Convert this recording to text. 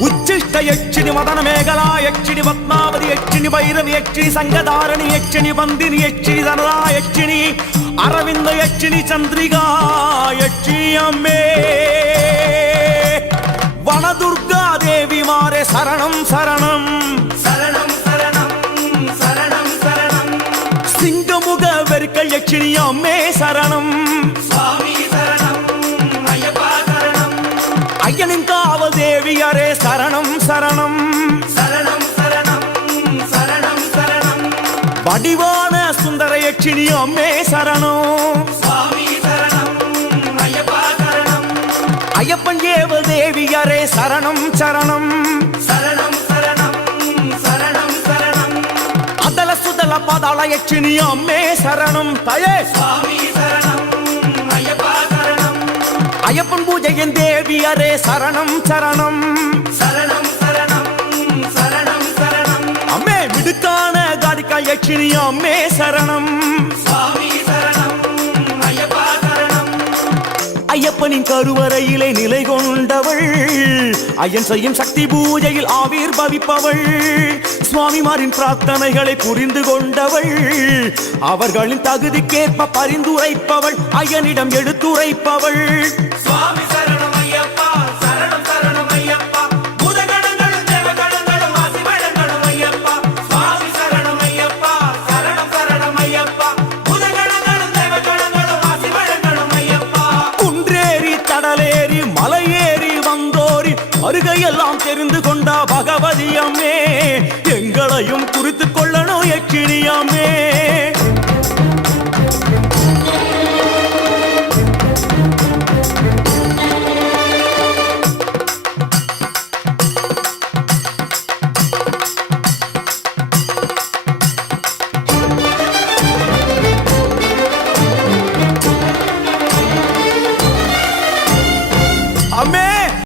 உச்சிஷ்ட யட்சினி மதன மேகலா யட்சினி பத்மாவதி யட்சினி பைரவி யட்சினி சங்கதாரணி யட்சினி பந்தினி யட்சினி தனதா யட்சினி அரவிந்த யட்சினி சந்திரிகா யட்சினி அம்மே வனதுர்கா தேவி மாரே சரணம் சரணம் சரணம் சரணம் சரணம் சரணம் சிங்கமுக வெறுக்கல் யட்சினி அம்மே சரணம் சுவாமி சரணம் ஐயப்பா சரணம் ஐயனின் காவல் தேவியரே சரணம் சரணம் சரணம் சரணம் சரணம் சரணம் வடிவான சுந்தர யட்சினி அம்மே சரணம் சுவாமி சரணம் ஐயப்பா சரணம் ஐயப்பன் ஏவ தேவியரே சரணம் சரணம் சரணம் சரணம் சரணம் சரணம் அதல சுதல பதாள யட்சினி அம்மே சரணம் தயே சுவாமி சரணம் ஐயப்பா சரணம் ஐயப்பன் பூஜையின் தேவியரே சரணம் சரணம் சரணம் சரணம் சரணம் சரணம் அம்மே மிடுக்கான காரிக்கால் யட்சினி அம்மே சரணம் சுவாமி சரணம் ஐயப்பா சரணம் ஐயப்பனின் கருவறையிலே நிலை கொண்டவள் ஐயன் செய்யும் சக்தி பூஜையில் ஆவிர் பவிப்பவள் சுவாமிமாரின் பிரார்த்தனைகளை புரிந்து கொண்டவள் அவர்களின் தகுதிக்கேற்ப பரிந்துரைப்பவள் ஐயனிடம் எடுத்துரைப்பவள் சுவாமி சரணம் ஐயப்பா சரணம் சரணம் ஐயப்பா பூதகணங்களும் தேவகணங்களும் ஆசி வழங்கணும் ஐயப்பா சுவாமி சரணம் ஐயப்பா சரணம் சரணம் ஐயப்பா பூதகணங்களும் தேவகணங்களும் ஆசி வழங்கணும் ஐயப்பா குன்றேறி கடலேறி மலையேறி வந்தோரி வருகையெல்லாம் தெரிந்து கொண்ட பகவதி அம்மே எங்களையும் குறித்துக் கொள்ளணும் யட்சினி அம்மே